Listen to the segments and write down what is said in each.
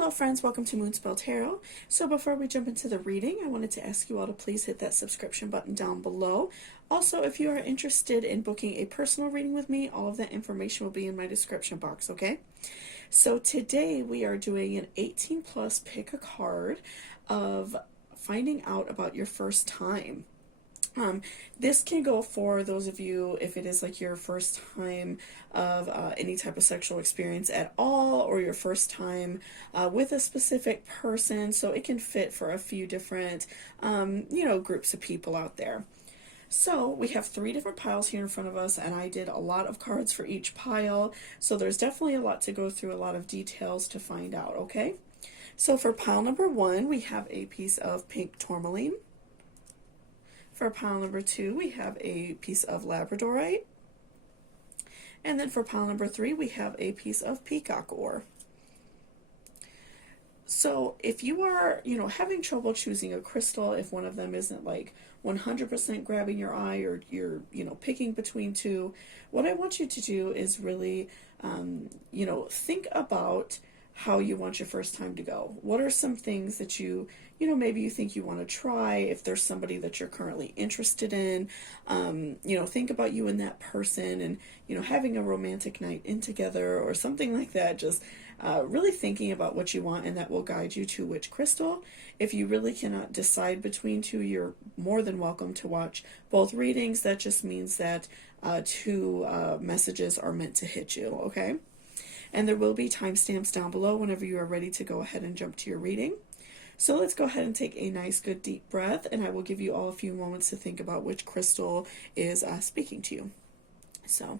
Hello friends, welcome to Moonspell Tarot. So before we jump into the reading, I wanted to ask you all to please hit that subscription button down below. Also, if you are interested in booking a personal reading with me, all of that information will be in my description box, okay? So today we are doing an 18 plus pick a card of finding out about your first time. This can go for those of you if it is like your first time of any type of sexual experience at all, or your first time with a specific person, so it can fit for a few different groups of people out there. So we have 3 different piles here in front of us, and I did a lot of cards for each pile, so there's definitely a lot to go through, a lot of details to find out, okay? So for pile number 1, we have a piece of pink tourmaline. For pile number 2, we have a piece of labradorite. And then for pile number 3, we have a piece of peacock ore. So if you are, having trouble choosing a crystal, if one of them isn't like 100% grabbing your eye, or you're, picking between 2, what I want you to do is really, think about how you want your first time to go. What are some things that maybe you think you want to try, if there's somebody that you're currently interested in, think about you and that person, and, having a romantic night in together or something like that. Just really thinking about what you want, and that will guide you to which crystal. If you really cannot decide between 2, you're more than welcome to watch both readings. That just means that 2 messages are meant to hit you, okay? And there will be timestamps down below whenever you are ready to go ahead and jump to your reading. So let's go ahead and take a nice, good, deep breath, and I will give you all a few moments to think about which crystal is speaking to you. So,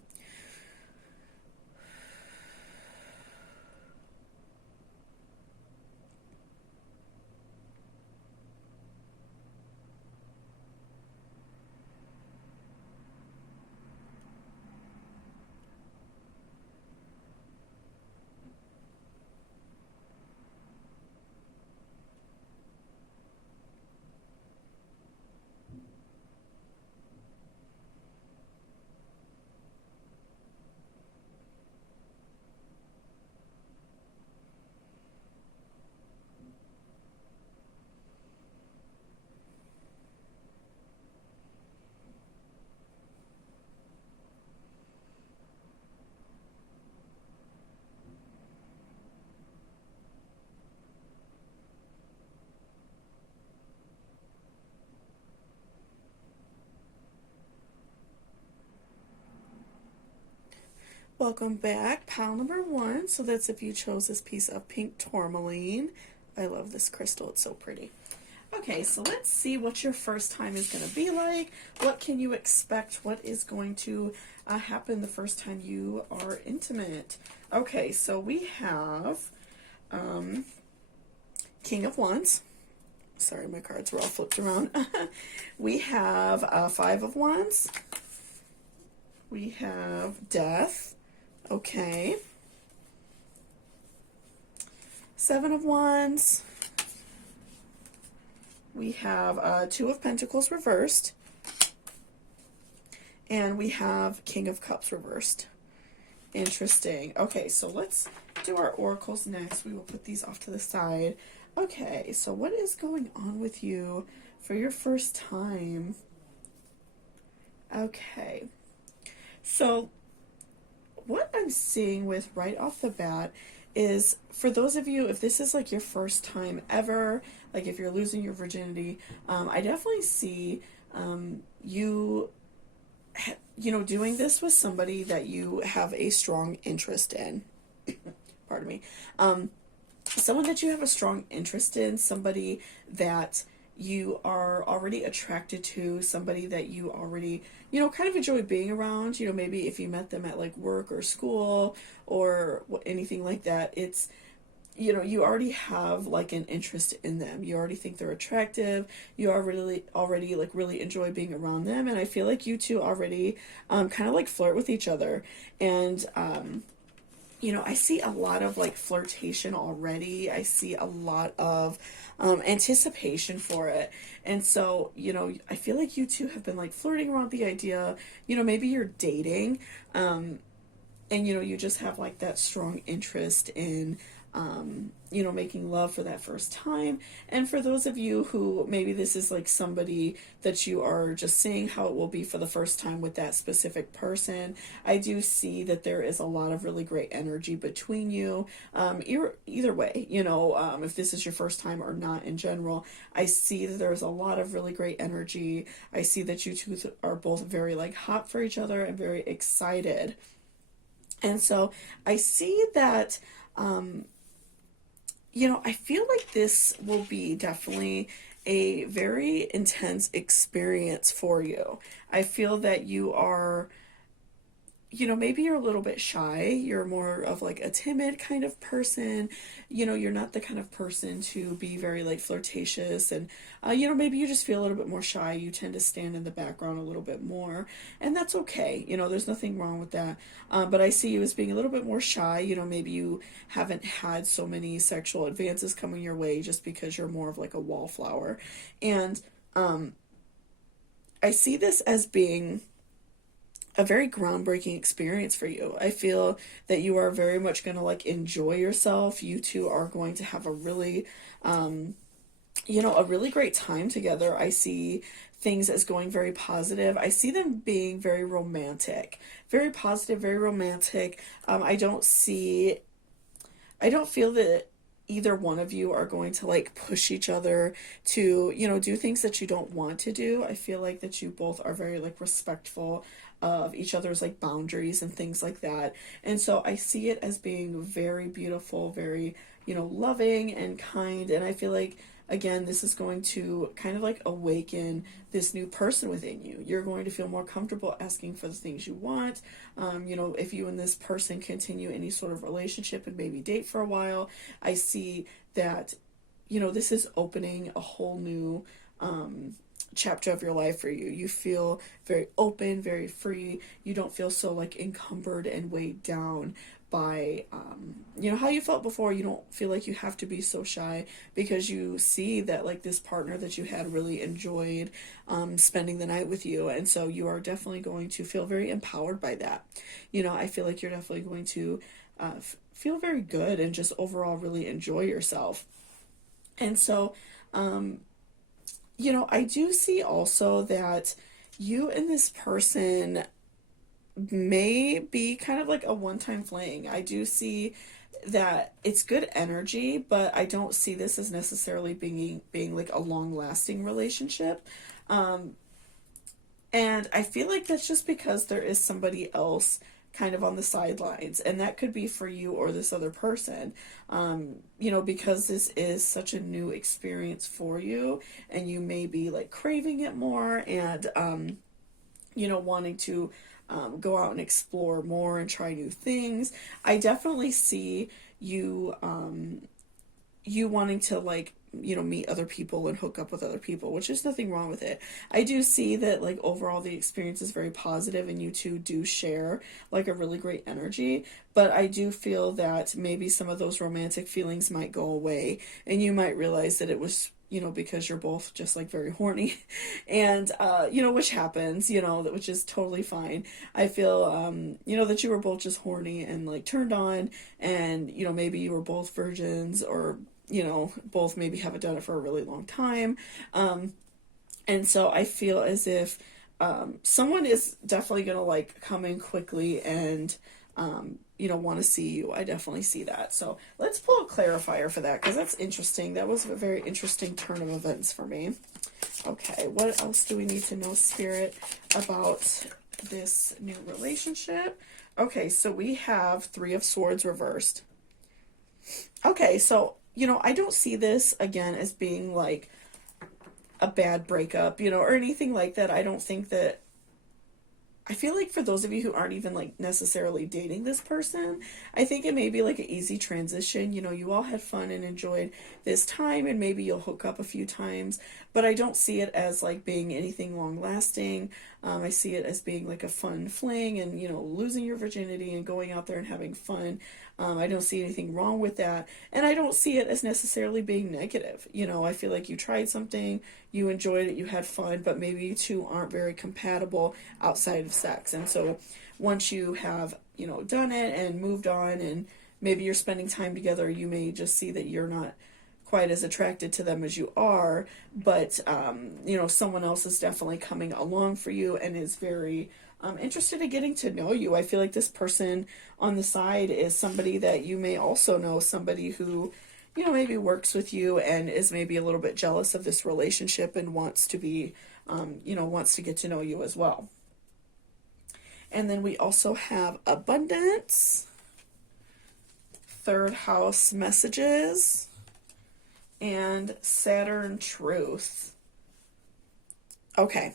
welcome back. Pile number 1. So that's if you chose this piece of pink tourmaline. I love this crystal. It's so pretty. Okay, so let's see what your first time is going to be like. What can you expect? What is going to happen the first time you are intimate? Okay, so we have King of Wands. Sorry, my cards were all flipped around. We have 5 of Wands. We have Death. Okay. 7 of Wands. We have 2 of Pentacles reversed. And we have King of Cups reversed. Interesting. Okay, so let's do our oracles next. We will put these off to the side. Okay, so what is going on with you for your first time? Okay. So what I'm seeing with right off the bat is, for those of you, if this is like your first time ever, like if you're losing your virginity, I definitely see you doing this with somebody that you have a strong interest in. Pardon me. Someone that you have a strong interest in, somebody that you are already attracted to, somebody that you already, kind of enjoy being around. Maybe if you met them at like work or school or anything like that, it's, you already have like an interest in them. You already think they're attractive. You already like really enjoy being around them. And I feel like you two already kind of like flirt with each other. And, I see a lot of like flirtation already. I see a lot of anticipation for it. And so, I feel like you two have been like flirting around the idea, maybe you're dating, and you just have like that strong interest in making love for that first time. And for those of you who maybe this is like somebody that you are just seeing how it will be for the first time with that specific person, I do see that there is a lot of really great energy between you. Either way, if this is your first time or not in general, I see that there's a lot of really great energy. I see that you two are both very like hot for each other and very excited. And so I see that, I feel like this will be definitely a very intense experience for you. I feel that you are, maybe you're a little bit shy. You're more of like a timid kind of person. You're not the kind of person to be very like flirtatious, and, maybe you just feel a little bit more shy. You tend to stand in the background a little bit more, and that's okay. There's nothing wrong with that. But I see you as being a little bit more shy. Maybe you haven't had so many sexual advances coming your way just because you're more of like a wallflower. And, I see this as being a very groundbreaking experience for you. I feel that you are very much going to like enjoy yourself. You two are going to have a really, a really great time together. I see things as going very positive. I see them being very romantic, very positive, very romantic. I don't feel that either one of you are going to like push each other to, do things that you don't want to do. I feel like that you both are very like respectful of each other's like boundaries and things like that. And so I see it as being very beautiful, very, loving and kind. And I feel like, again, this is going to kind of like awaken this new person within you. You're going to feel more comfortable asking for the things you want. If you and this person continue any sort of relationship and maybe date for a while, I see that, this is opening a whole new chapter of your life for you. You feel very open, very free. You don't feel so like encumbered and weighed down by how you felt before. You don't feel like you have to be so shy because you see that like this partner that you had really enjoyed spending the night with you, and so you are definitely going to feel very empowered by that. I feel like you're definitely going to feel very good and just overall really enjoy yourself. And so I do see also that you and this person may be kind of like a one-time fling. I do see that it's good energy, but I don't see this as necessarily being like a long-lasting relationship. And I feel like that's just because there is somebody else kind of on the sidelines, and that could be for you or this other person, because this is such a new experience for you, and you may be like craving it more and, wanting to go out and explore more and try new things. I definitely see you, you wanting to like, meet other people and hook up with other people, which is nothing wrong with it. I do see that like overall the experience is very positive and you two do share like a really great energy, but I do feel that maybe some of those romantic feelings might go away and you might realize that it was because you're both just like very horny and, which happens, which is totally fine. I feel, that you were both just horny and like turned on and, maybe you were both virgins or, both maybe haven't done it for a really long time. And so I feel as if, someone is definitely going to like come in quickly and, want to see you. I definitely see that. So let's pull a clarifier for that because that's interesting. That was a very interesting turn of events for me. Okay, what else do we need to know, Spirit, about this new relationship? Okay, so we have Three of Swords reversed. Okay, so, I don't see this, again, as being like a bad breakup, or anything like that. I don't think that I feel like for those of you who aren't even like necessarily dating this person, I think it may be like an easy transition. You all had fun and enjoyed this time and maybe you'll hook up a few times, but I don't see it as like being anything long lasting. I see it as being like a fun fling and, losing your virginity and going out there and having fun. I don't see anything wrong with that. And I don't see it as necessarily being negative. I feel like you tried something, you enjoyed it, you had fun, but maybe you two aren't very compatible outside of sex. And so once you have, done it and moved on and, maybe you're spending time together, you may just see that you're not quite as attracted to them as you are, but someone else is definitely coming along for you and is very interested in getting to know you. I feel like this person on the side is somebody that you may also know, somebody who maybe works with you and is maybe a little bit jealous of this relationship and wants to be wants to get to know you as well. And then we also have abundance, third house messages, and Saturn truth. Okay,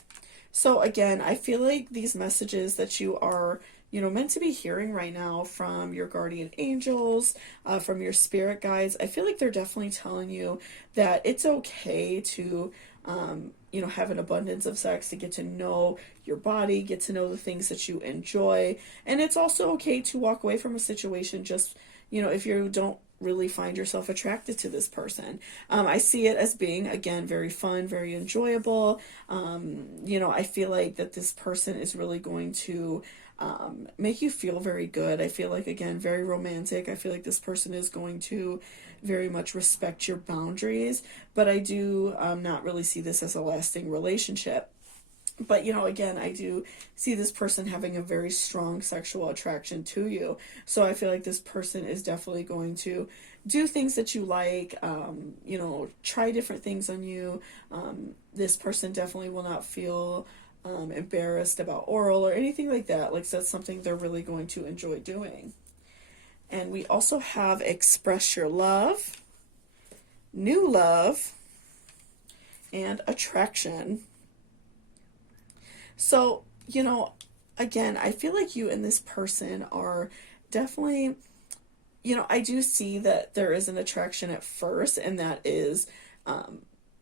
so again, I feel like these messages that you are meant to be hearing right now from your guardian angels, from your spirit guides, I feel like they're definitely telling you that it's okay to have an abundance of sex, to get to know your body, get to know the things that you enjoy. And it's also okay to walk away from a situation just, if you don't really find yourself attracted to this person. I see it as being, again, very fun, very enjoyable. I feel like that this person is really going to make you feel very good. I feel like, again, very romantic. I feel like this person is going to very much respect your boundaries, but I do not really see this as a lasting relationship. But, again, I do see this person having a very strong sexual attraction to you. So I feel like this person is definitely going to do things that you like, try different things on you. This person definitely will not feel embarrassed about oral or anything like that. Like, that's something they're really going to enjoy doing. And we also have express your love, new love, and attraction. So, again, I feel like you and this person are definitely, I do see that there is an attraction at first, and that is,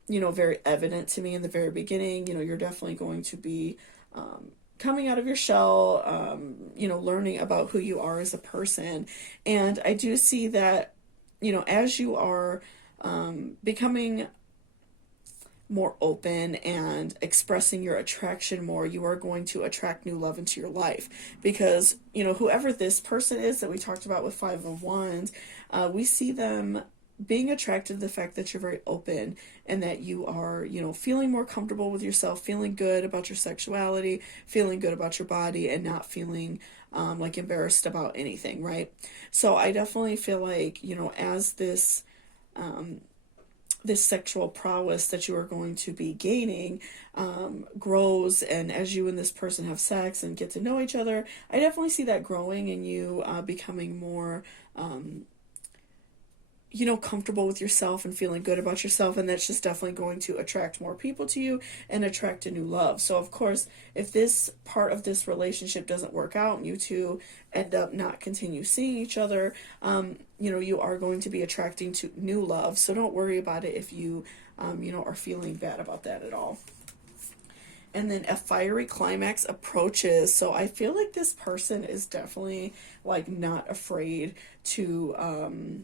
very evident to me in the very beginning. You're definitely going to be coming out of your shell, learning about who you are as a person. And I do see that, as you are becoming more open and expressing your attraction more, you are going to attract new love into your life. Because, whoever this person is that we talked about with Five of Wands, we see them being attracted to the fact that you're very open and that you are, feeling more comfortable with yourself, feeling good about your sexuality, feeling good about your body, and not feeling like embarrassed about anything, right? So I definitely feel like, as this sexual prowess that you are going to be gaining grows, and as you and this person have sex and get to know each other, I definitely see that growing and you becoming more comfortable with yourself and feeling good about yourself, and that's just definitely going to attract more people to you and attract a new love. So of course, if this part of this relationship doesn't work out and you two end up not continue seeing each other, you are going to be attracting to new love. So don't worry about it if you are feeling bad about that at all. And then a fiery climax approaches. So I feel like this person is definitely like not afraid to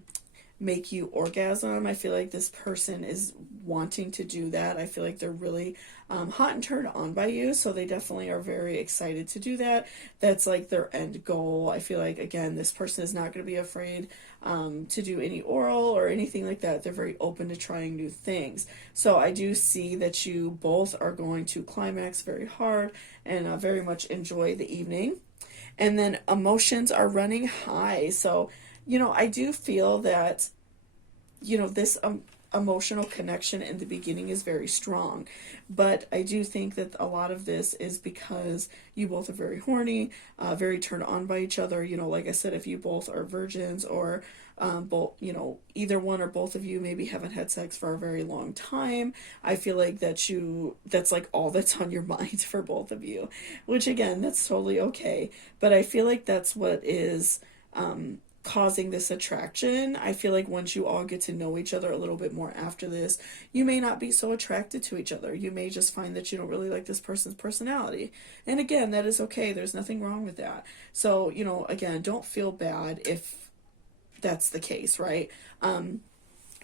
make you orgasm. I feel like this person is wanting to do that. I feel like they're really hot and turned on by you, so they definitely are very excited to do that. That's like their end goal. I feel like, again, this person is not going to be afraid to do any oral or anything like that. They're very open to trying new things. So I do see that you both are going to climax very hard and very much enjoy the evening. And then emotions are running high. So I do feel that, this emotional connection in the beginning is very strong. But I do think that a lot of this is because you both are very horny, very turned on by each other. Like I said, if you both are virgins or both, either one or both of you maybe haven't had sex for a very long time, I feel like that's like all that's on your mind for both of you, which again, that's totally okay. But I feel like that's what is causing this attraction. I feel like once you all get to know each other a little bit more after this, you may not be so attracted to each other. You may just find that you don't really like this person's personality. And again, that is okay. There's nothing wrong with that. So, again, don't feel bad if that's the case, right?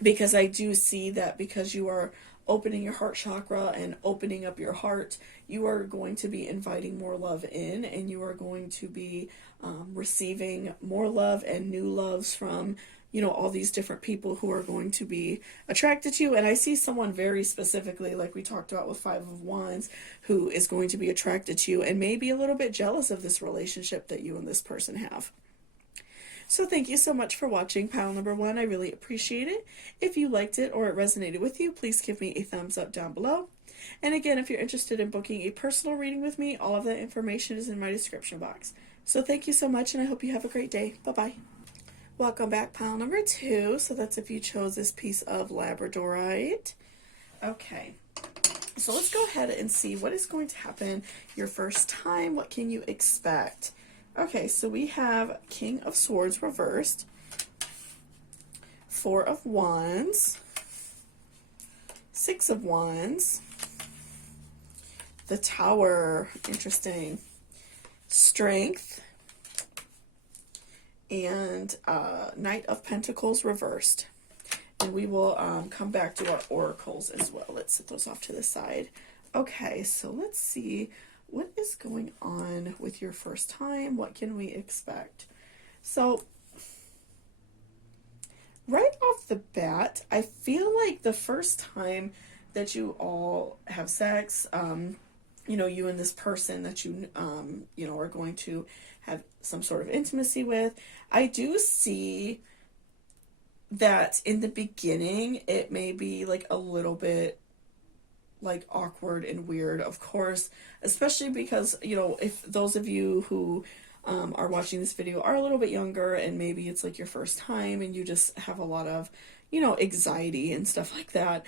Because I do see that because you are opening your heart chakra and opening up your heart, you are going to be inviting more love in, and you are going to be receiving more love and new loves from, you know, all these different people who are going to be attracted to you. And I see someone very specifically, like we talked about with Five of Wands, who is going to be attracted to you and maybe a little bit jealous of this relationship that you and this person have. So thank you so much for watching pile number 1. I really appreciate it. If you liked it or it resonated with you, please give me a thumbs up down below. And again, if you're interested in booking a personal reading with me, all of that information is in my description box. So thank you so much, and I hope you have a great day. Bye-bye. Welcome back, pile number 2. So that's if you chose this piece of labradorite. Okay, so let's go ahead and see what is going to happen your first time. What can you expect? Okay, so we have King of Swords reversed, Four of Wands, Six of Wands, the Tower, interesting, Strength, and Knight of Pentacles reversed. And we will come back to our oracles as well. Let's set those off to the side. Okay, so let's see what is going on with your first time. What can we expect? So right off the bat, I feel like the first time that you all have sex, you know, you and this person that you, you know, are going to have some sort of intimacy with, I do see that in the beginning, it may be like a little bit like awkward and weird, of course, especially because, you know, if those of you who are watching this video are a little bit younger and maybe it's like your first time and you just have a lot of, you know, anxiety and stuff like that.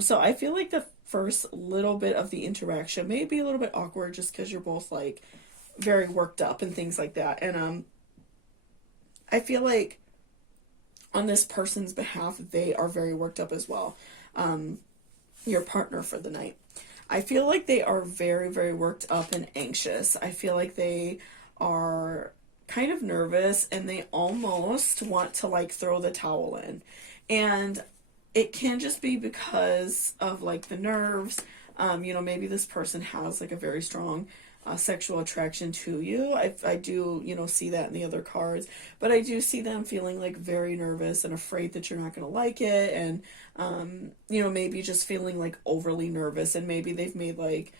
So I feel like the first little bit of the interaction may be a little bit awkward just because you're both like very worked up and things like that. And I feel like on this person's behalf, they are very worked up as well. Your partner for the night. I feel like they are very, very worked up and anxious. I feel like they are kind of nervous and they almost want to like throw the towel in. And it can just be because of like the nerves. You know, maybe this person has like a very strong sexual attraction to you. I do, you know, see that in the other cards, but I do see them feeling like very nervous and afraid that you're not going to like it. And, you know, maybe just feeling like overly nervous, and maybe they've made like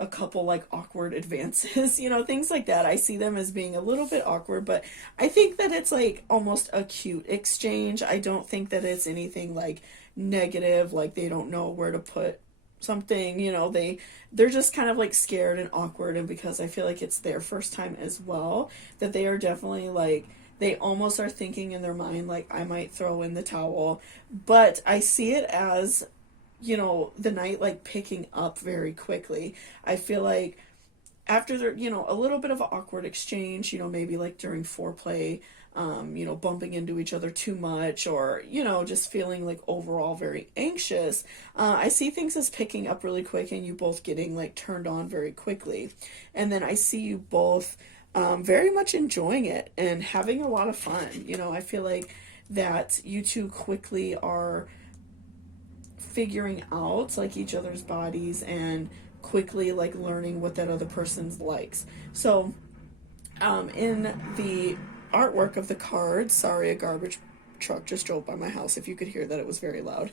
a couple like awkward advances, you know, things like that. I see them as being a little bit awkward, but I think that it's like almost a cute exchange. I don't think that it's anything like negative, like they don't know where to put something, you know, they're just kind of like scared and awkward. And because I feel like it's their first time as well, that they are definitely like, they almost are thinking in their mind like, I might throw in the towel. But I see it as, you know, the night like picking up very quickly. I feel like after there, you know, a little bit of an awkward exchange, you know, maybe like during foreplay, you know, bumping into each other too much, or, you know, just feeling like overall very anxious. I see things as picking up really quick and you both getting like turned on very quickly. And then I see you both very much enjoying it and having a lot of fun. You know, I feel like that you two quickly are figuring out like each other's bodies and quickly like learning what that other person's likes. So in the artwork of the card, sorry, a garbage truck just drove by my house. If you could hear that, it was very loud.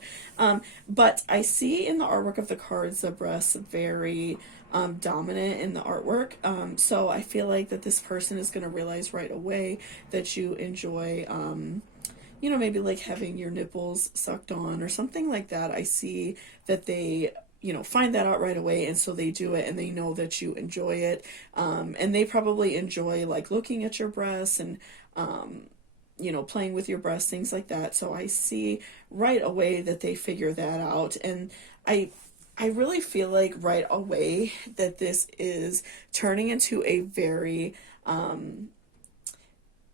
But I see in the artwork of the cards the breasts very dominant in the artwork. So I feel like that this person is going to realize right away that you enjoy you know, maybe like having your nipples sucked on or something like that. I see that they, you know, find that out right away, and so they do it, and they know that you enjoy it, and they probably enjoy like looking at your breasts and you know, playing with your breasts, things like that. So I see right away that they figure that out, and I really feel like right away that this is turning into a very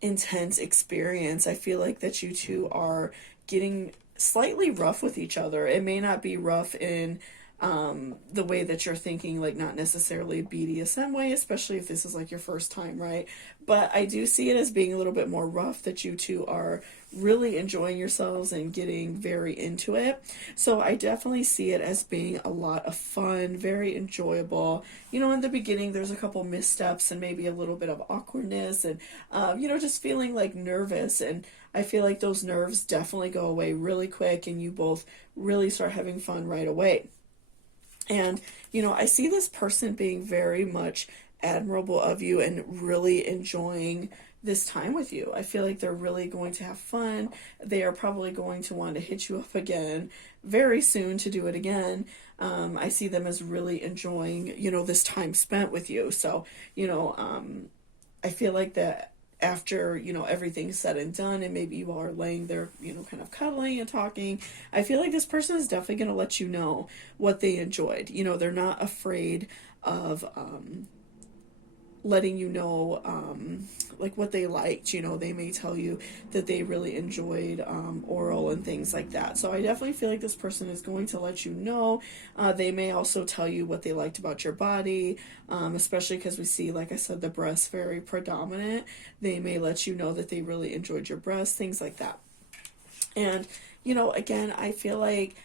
intense experience. I feel like that you two are getting slightly rough with each other. It may not be rough in the way that you're thinking, like not necessarily a BDSM way, especially if this is like your first time, right? But I do see it as being a little bit more rough, that you two are really enjoying yourselves and getting very into it. So I definitely see it as being a lot of fun, very enjoyable. You know, in the beginning, there's a couple missteps and maybe a little bit of awkwardness and, you know, just feeling like nervous. And I feel like those nerves definitely go away really quick and you both really start having fun right away. And, you know, I see this person being very much admirable of you and really enjoying this time with you. I feel like they're really going to have fun. They are probably going to want to hit you up again very soon to do it again. I see them as really enjoying, you know, this time spent with you. So, you know, I feel like that after, you know, everything's said and done and maybe you all are laying there, you know, kind of cuddling and talking, I feel like this person is definitely going to let you know what they enjoyed. You know, they're not afraid of letting you know like what they liked. You know, they may tell you that they really enjoyed oral and things like that. So I definitely feel like this person is going to let you know. They may also tell you what they liked about your body, especially because we see, like I said, the breasts very predominant. They may let you know that they really enjoyed your breasts, things like that. And, you know, again, I feel like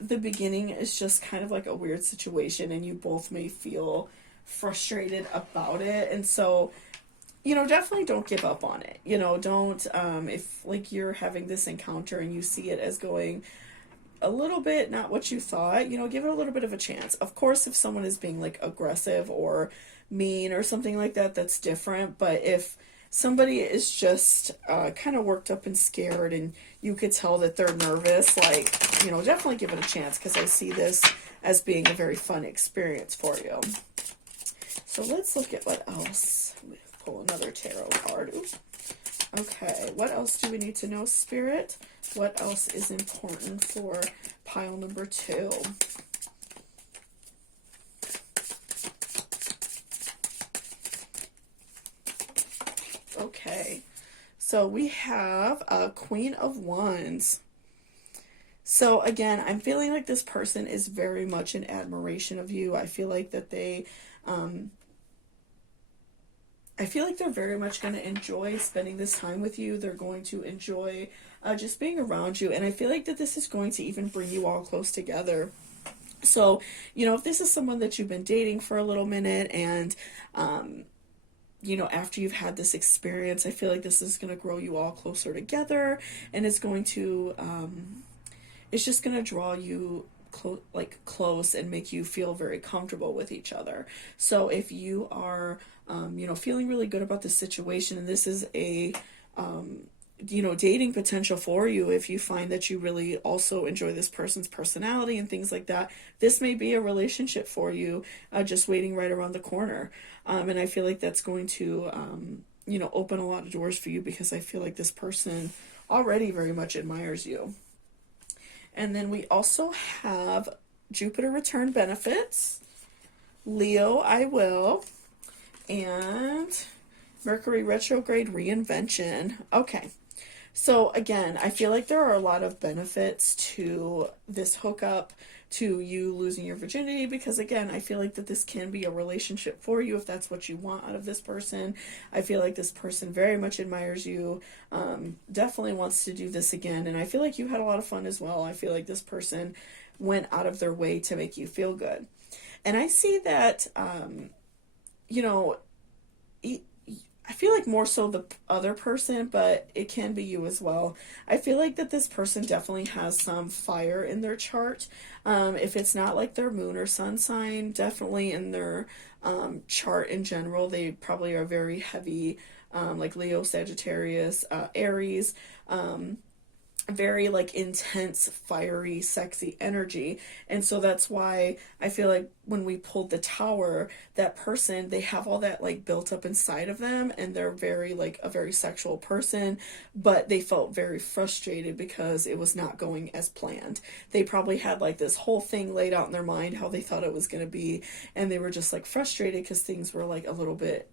the beginning is just kind of like a weird situation and you both may feel frustrated about it. And so, you know, definitely don't give up on it. You know, don't, if like you're having this encounter and you see it as going a little bit not what you thought, you know, give it a little bit of a chance. Of course, if someone is being like aggressive or mean or something like that, that's different. But if somebody is just kind of worked up and scared and you could tell that they're nervous, like, you know, definitely give it a chance, because I see this as being a very fun experience for you. So let's look at what else. Pull another tarot card. Oops. Okay, what else do we need to know, Spirit? What else is important for pile number 2? Okay, so we have a Queen of Wands. So again, I'm feeling like this person is very much in admiration of you. I feel like that I feel like they're very much going to enjoy spending this time with you. They're going to enjoy just being around you. And I feel like that this is going to even bring you all close together. So, you know, if this is someone that you've been dating for a little minute and, you know, after you've had this experience, I feel like this is going to grow you all closer together, and it's going to, it's just going to draw you close and make you feel very comfortable with each other. So if you are, you know, feeling really good about the situation, and this is a, you know, dating potential for you, if you find that you really also enjoy this person's personality and things like that, this may be a relationship for you, just waiting right around the corner. And I feel like that's going to, you know, open a lot of doors for you, because I feel like this person already very much admires you. And then we also have Jupiter return benefits, Leo I will, and Mercury retrograde reinvention. Okay. So again, I feel like there are a lot of benefits to this hookup, to you losing your virginity, because again, I feel like that this can be a relationship for you if that's what you want out of this person. I feel like this person very much admires you, definitely wants to do this again, and I feel like you had a lot of fun as well. I feel like this person went out of their way to make you feel good. And I see that, you know, I feel like more so the other person, but it can be you as well. I feel like that this person definitely has some fire in their chart. If it's not like their moon or sun sign, definitely in their chart in general, they probably are very heavy, like Leo, Sagittarius, Aries, very like intense, fiery, sexy energy. And so that's why I feel like when we pulled the Tower, that person, they have all that like built up inside of them, and they're very like a very sexual person, but they felt very frustrated because it was not going as planned. They probably had like this whole thing laid out in their mind how they thought it was going to be, and they were just like frustrated because things were like a little bit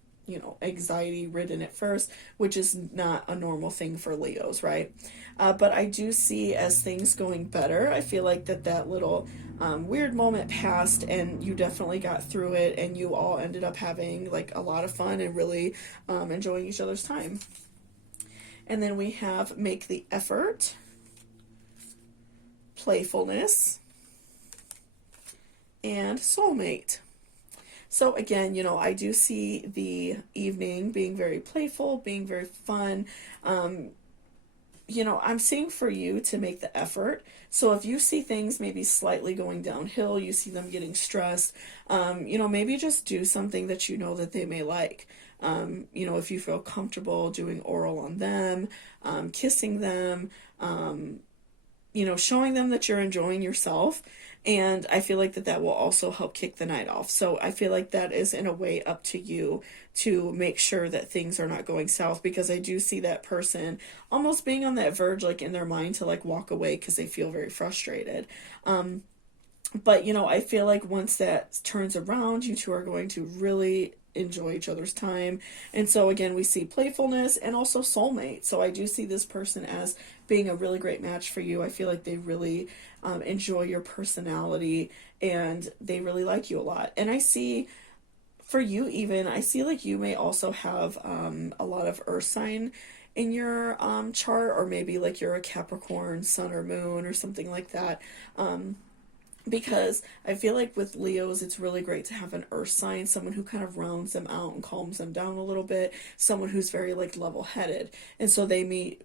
anxiety ridden at first, which is not a normal thing for Leos, right? But I do see as things going better, I feel like that little weird moment passed, and you definitely got through it, and you all ended up having like a lot of fun and really enjoying each other's time. And then we have make the effort, playfulness, and soulmate. So again, I do see the evening being very playful, being very fun. I'm seeing for you to make the effort. So if you see things maybe slightly going downhill, you see them getting stressed, maybe just do something that that they may like. If you feel comfortable doing oral on them, kissing them, showing them that you're enjoying yourself. And I feel like that will also help kick the night off. So I feel like that is in a way up to you to make sure that things are not going south, because I do see that person almost being on that verge, like in their mind to like walk away because they feel very frustrated. But I feel like once that turns around, you two are going to really enjoy each other's time. And so again, we see playfulness and also soulmate. So I do see this person as being a really great match for you. I feel like they really enjoy your personality, and they really like you a lot. And I see for you, even I see like you may also have a lot of earth sign in your chart, or maybe like you're a Capricorn sun or moon or something like that. Because I feel like with Leos, it's really great to have an earth sign, someone who kind of rounds them out and calms them down a little bit, someone who's very like level-headed. And so they may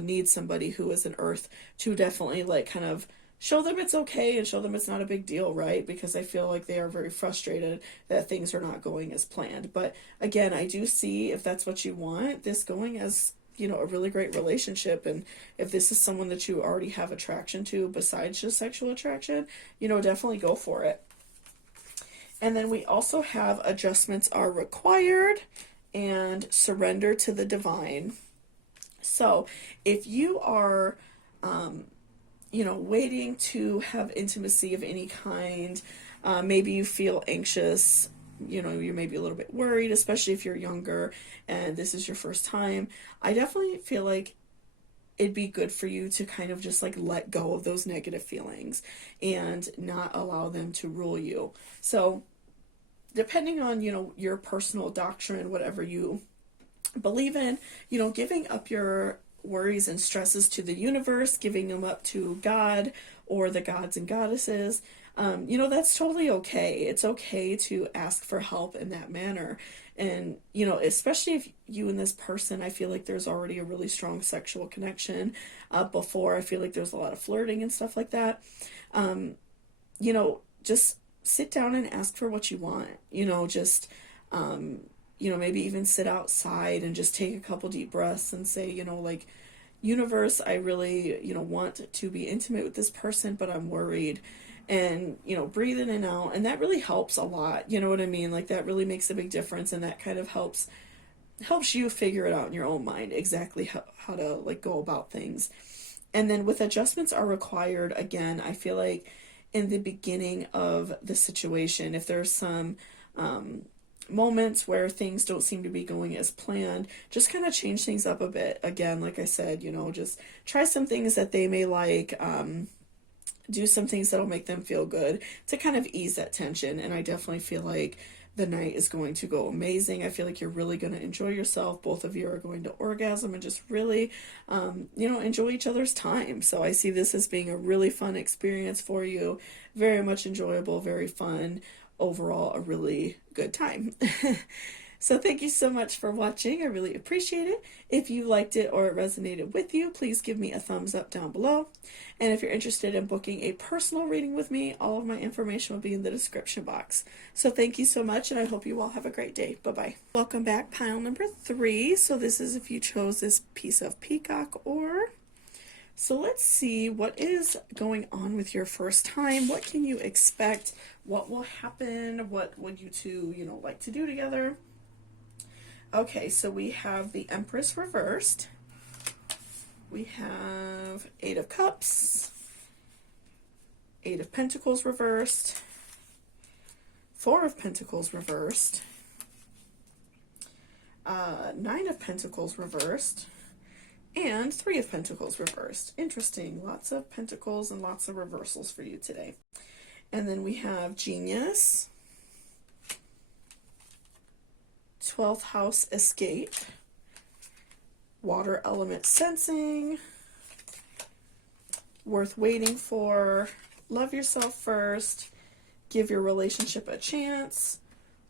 need somebody who is an earth to definitely like kind of show them it's okay and show them it's not a big deal, right? Because I feel like they are very frustrated that things are not going as planned. But again, I do see, if that's what you want, this going as a really great relationship. And if this is someone that you already have attraction to besides just sexual attraction, definitely go for it. And then we also have adjustments are required and surrender to the divine. So if you are waiting to have intimacy of any kind, maybe you feel anxious, you may be a little bit worried, especially if you're younger and this is your first time. I definitely feel like it'd be good for you to kind of just like let go of those negative feelings and not allow them to rule you. So depending on, your personal doctrine, whatever you believe in, giving up your worries and stresses to the universe, giving them up to God or the gods and goddesses, that's totally okay. It's okay to ask for help in that manner. And, especially if you and this person, I feel like there's already a really strong sexual connection. Before, I feel like there's a lot of flirting and stuff like that. Just sit down and ask for what you want. Maybe even sit outside and just take a couple deep breaths and say, like, universe, I really, want to be intimate with this person, but I'm worried. And, breathe in and out. And that really helps a lot. You know what I mean? Like, that really makes a big difference. And that kind of helps you figure it out in your own mind, exactly how to, like, go about things. And then with adjustments are required, again, I feel like in the beginning of the situation, if there's some moments where things don't seem to be going as planned, just kind of change things up a bit. Again, like I said, just try some things that they may like, do some things that'll make them feel good to kind of ease that tension. And I definitely feel like the night is going to go amazing. I feel like you're really going to enjoy yourself. Both of you are going to orgasm and just really, enjoy each other's time. So I see this as being a really fun experience for you. Very much enjoyable, very fun. Overall, a really good time. So thank you so much for watching. I really appreciate it. If you liked it or it resonated with you, please give me a thumbs up down below. And if you're interested in booking a personal reading with me, all of my information will be in the description box. So thank you so much, and I hope you all have a great day. Bye-bye. Welcome back, pile number 3. So this is if you chose this piece of peacock ore. So let's see what is going on with your first time. What can you expect? What will happen? What would you two, like to do together? Okay, so we have the Empress reversed. We have 8 of Cups, 8 of Pentacles reversed, 4 of Pentacles reversed, Nine of Pentacles reversed, and Three of Pentacles reversed. Interesting. Lots of pentacles and lots of reversals for you today. And then we have Genius, 12th house escape, water element sensing, worth waiting for, love yourself first, give your relationship a chance,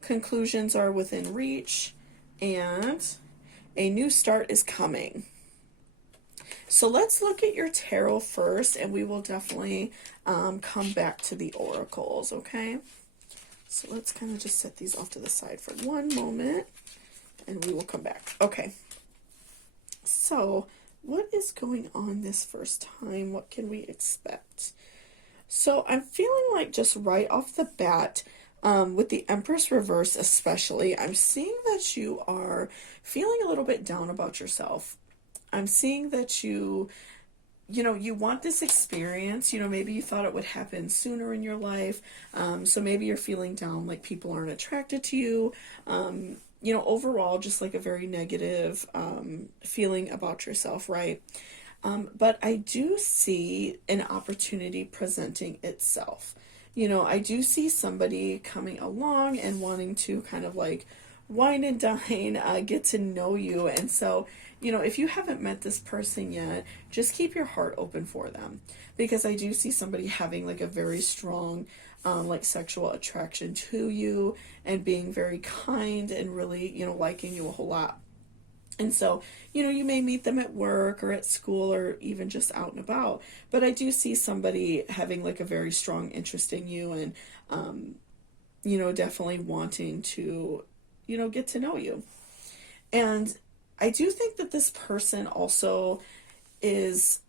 conclusions are within reach, and a new start is coming. So let's look at your tarot first, and we will definitely come back to the oracles, okay? So let's kind of just set these off to the side for one moment, and we will come back. Okay. So what is going on this first time? What can we expect? So I'm feeling like just right off the bat, with the Empress reverse especially, I'm seeing that you are feeling a little bit down about yourself. I'm seeing that you want this experience, maybe you thought it would happen sooner in your life. So maybe you're feeling down, like people aren't attracted to you. Overall, just like a very negative feeling about yourself, right? But I do see an opportunity presenting itself. I do see somebody coming along and wanting to kind of like wine and dine, get to know you. And so, if you haven't met this person yet, just keep your heart open for them, because I do see somebody having like a very strong like sexual attraction to you and being very kind and really, liking you a whole lot. And so, you may meet them at work or at school or even just out and about, but I do see somebody having like a very strong interest in you and, definitely wanting to, get to know you. And I do think that this person also is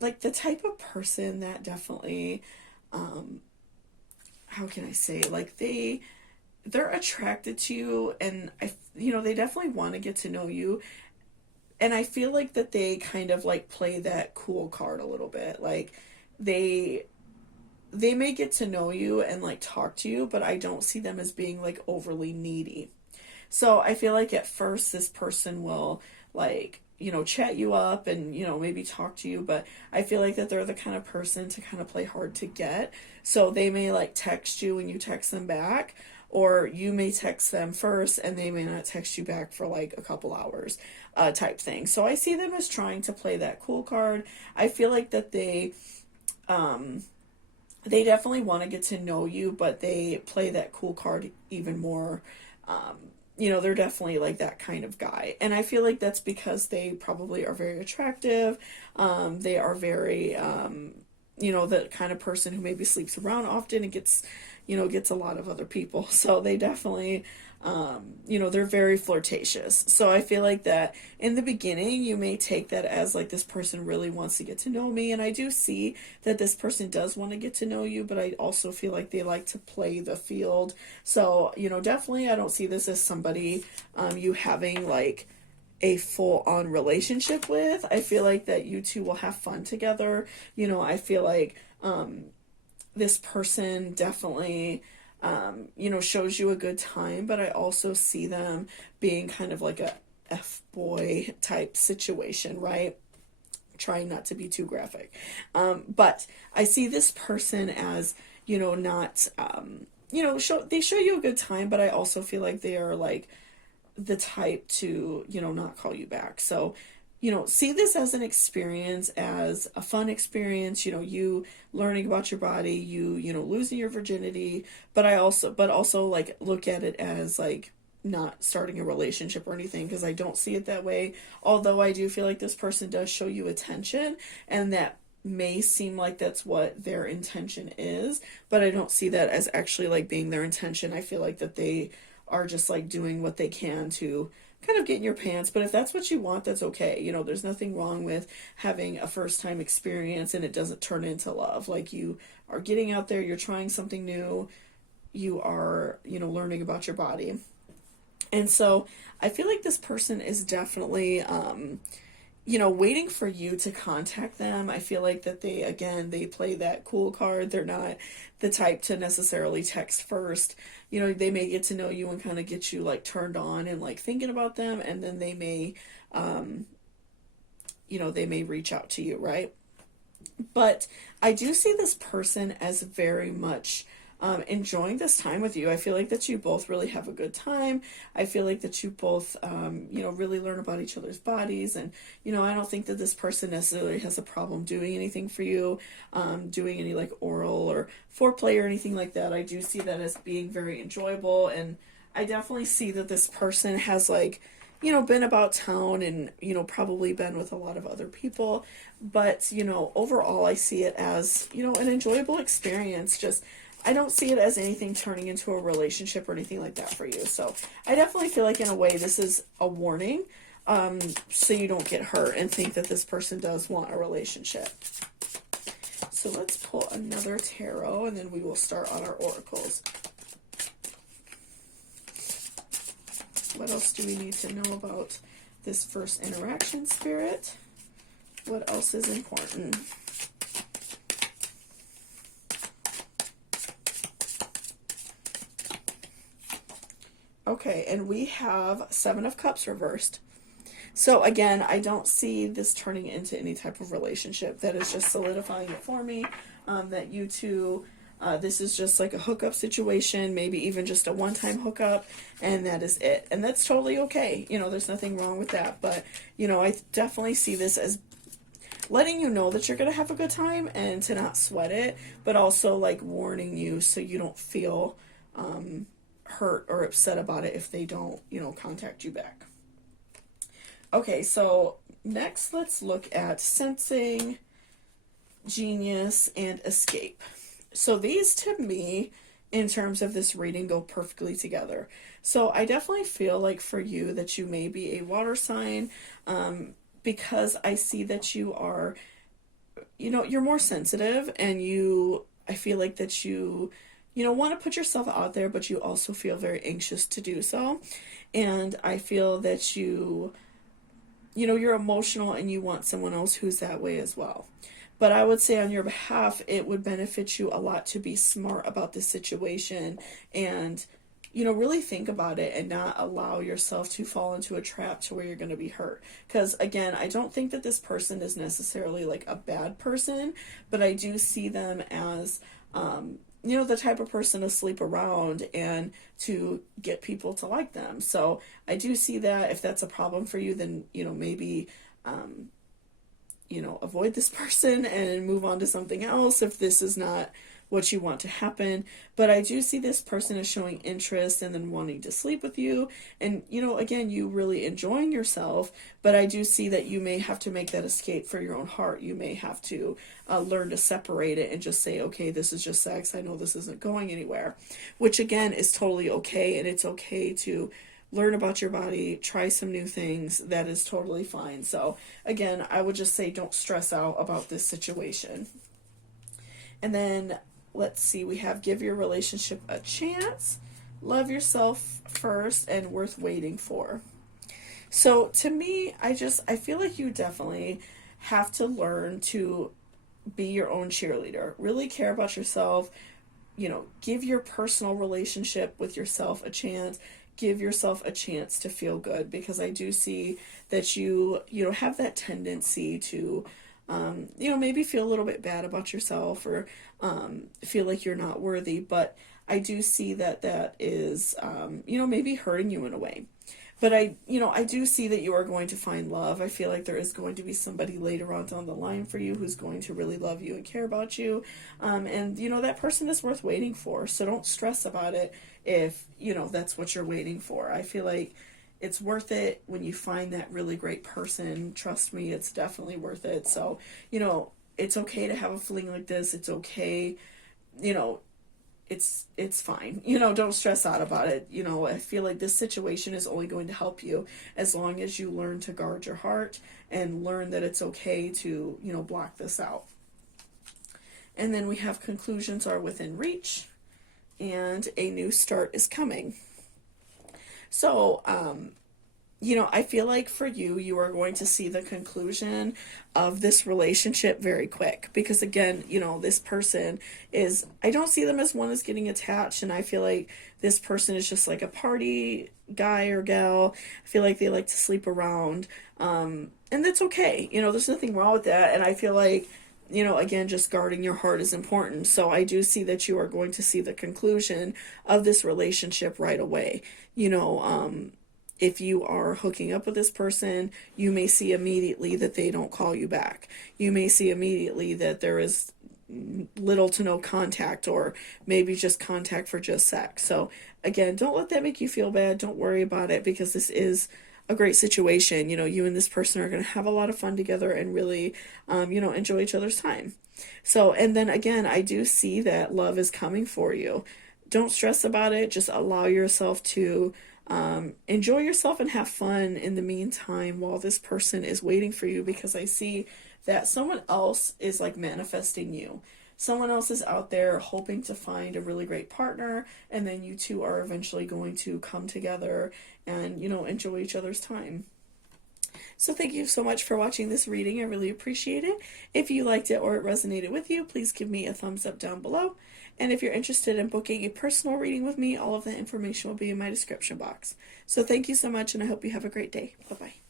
like the type of person that definitely, how can I say, like they're attracted to you, and they definitely want to get to know you. And I feel like that they kind of like play that cool card a little bit. Like they may get to know you and like talk to you, but I don't see them as being like overly needy. So I feel like at first this person will like, chat you up and, maybe talk to you, but I feel like that they're the kind of person to kind of play hard to get. So they may like text you and you text them back, or you may text them first and they may not text you back for like a couple hours, type thing. So I see them as trying to play that cool card. I feel like that they definitely want to get to know you, but they play that cool card even more. They're definitely like that kind of guy. And I feel like that's because they probably are very attractive. They are very, the kind of person who maybe sleeps around often and gets a lot of other people. So they definitely, they're very flirtatious. So I feel like that in the beginning, you may take that as like, this person really wants to get to know me. And I do see that this person does want to get to know you, but I also feel like they like to play the field. So, definitely I don't see this as somebody, you having like a full-on relationship with. I feel like that you two will have fun together. I feel like, this person definitely, shows you a good time, but I also see them being kind of like a F-boy type situation, right? Trying not to be too graphic. But I see this person as, not, they show you a good time, but I also feel like they are like the type to, not call you back. So, see this as an experience, as a fun experience, you learning about your body, you losing your virginity, but also like look at it as like not starting a relationship or anything, because I don't see it that way. Although I do feel like this person does show you attention, and that may seem like that's what their intention is, but I don't see that as actually like being their intention. I feel like that they are just like doing what they can to kind of get in your pants. But if that's what you want, that's okay. There's nothing wrong with having a first time experience and it doesn't turn into love. Like, you are getting out there, you're trying something new, you are, learning about your body. And so I feel like this person is definitely, waiting for you to contact them. I feel like that they, again, they play that cool card. They're not the type to necessarily text first. They may get to know you and kind of get you like turned on and like thinking about them, and then they may, they may reach out to you, right? But I do see this person as very much enjoying this time with you. I feel like that you both really have a good time. I feel like that you both, really learn about each other's bodies. And, I don't think that this person necessarily has a problem doing anything for you, doing any like oral or foreplay or anything like that. I do see that as being very enjoyable. And I definitely see that this person has like, been about town and, probably been with a lot of other people. But, overall, I see it as, an enjoyable experience. Just, I don't see it as anything turning into a relationship or anything like that for you. So I definitely feel like in a way this is a warning, so you don't get hurt and think that this person does want a relationship. So let's pull another tarot and then we will start on our oracles. What else do we need to know about this first interaction, Spirit? What else is important? Okay, and we have Seven of Cups reversed. So again, I don't see this turning into any type of relationship. That is just solidifying it for me, that you two, this is just like a hookup situation, maybe even just a one-time hookup, and that is it. And that's totally okay. There's nothing wrong with that. But, I definitely see this as letting you know that you're going to have a good time and to not sweat it, but also like warning you so you don't feel hurt or upset about it if they don't, contact you back. Okay, so next let's look at sensing, genius, and escape. So these to me, in terms of this reading, go perfectly together. So I definitely feel like for you that you may be a water sign, because I see that you are, you're more sensitive, and I feel like that you want to put yourself out there, but you also feel very anxious to do so. And I feel that you're emotional and you want someone else who's that way as well. But I would say on your behalf, it would benefit you a lot to be smart about the situation and, really think about it and not allow yourself to fall into a trap to where you're going to be hurt. Because again, I don't think that this person is necessarily like a bad person, but I do see them as, the type of person to sleep around and to get people to like them. So I do see that if that's a problem for you, then, maybe, avoid this person and move on to something else if this is not what you want to happen. But I do see this person as showing interest and then wanting to sleep with you. And, again, you really enjoying yourself, but I do see that you may have to make that escape for your own heart. You may have to learn to separate it and just say, okay, this is just sex. I know this isn't going anywhere, which again is totally okay. And it's okay to learn about your body, try some new things. That is totally fine. So again, I would just say don't stress out about this situation. And then let's see, we have give your relationship a chance, love yourself first, and worth waiting for. So to me, I feel like you definitely have to learn to be your own cheerleader, really care about yourself, give your personal relationship with yourself a chance, give yourself a chance to feel good, because I do see that you have that tendency to maybe feel a little bit bad about yourself or feel like you're not worthy. But I do see that is, maybe hurting you in a way. But I do see that you are going to find love. I feel like there is going to be somebody later on down the line for you who's going to really love you and care about you. And, that person is worth waiting for. So don't stress about it if, that's what you're waiting for. I feel like it's worth it when you find that really great person. Trust me, it's definitely worth it. So, it's okay to have a fling like this. It's okay, it's fine. Don't stress out about it. I feel like this situation is only going to help you as long as you learn to guard your heart and learn that it's okay to, block this out. And then we have conclusions are within reach and a new start is coming. So, I feel like for you, you are going to see the conclusion of this relationship very quick. Because again, this person is, I don't see them as one as getting attached. And I feel like this person is just like a party guy or gal. I feel like they like to sleep around. And that's okay. There's nothing wrong with that. And I feel like, again, just guarding your heart is important. So I do see that you are going to see the conclusion of this relationship right away. If you are hooking up with this person, you may see immediately that they don't call you back. You may see immediately that there is little to no contact, or maybe just contact for just sex. So again, don't let that make you feel bad. Don't worry about it, because this is a great situation. You and this person are going to have a lot of fun together and really, enjoy each other's time. So, and then again, I do see that love is coming for you. Don't stress about it. Just allow yourself to enjoy yourself and have fun in the meantime while this person is waiting for you, because I see that someone else is like manifesting you. Someone else is out there hoping to find a really great partner, and then you two are eventually going to come together and, enjoy each other's time. So thank you so much for watching this reading. I really appreciate it. If you liked it or it resonated with you, please give me a thumbs up down below. And if you're interested in booking a personal reading with me, all of the information will be in my description box. So thank you so much, and I hope you have a great day. Bye-bye.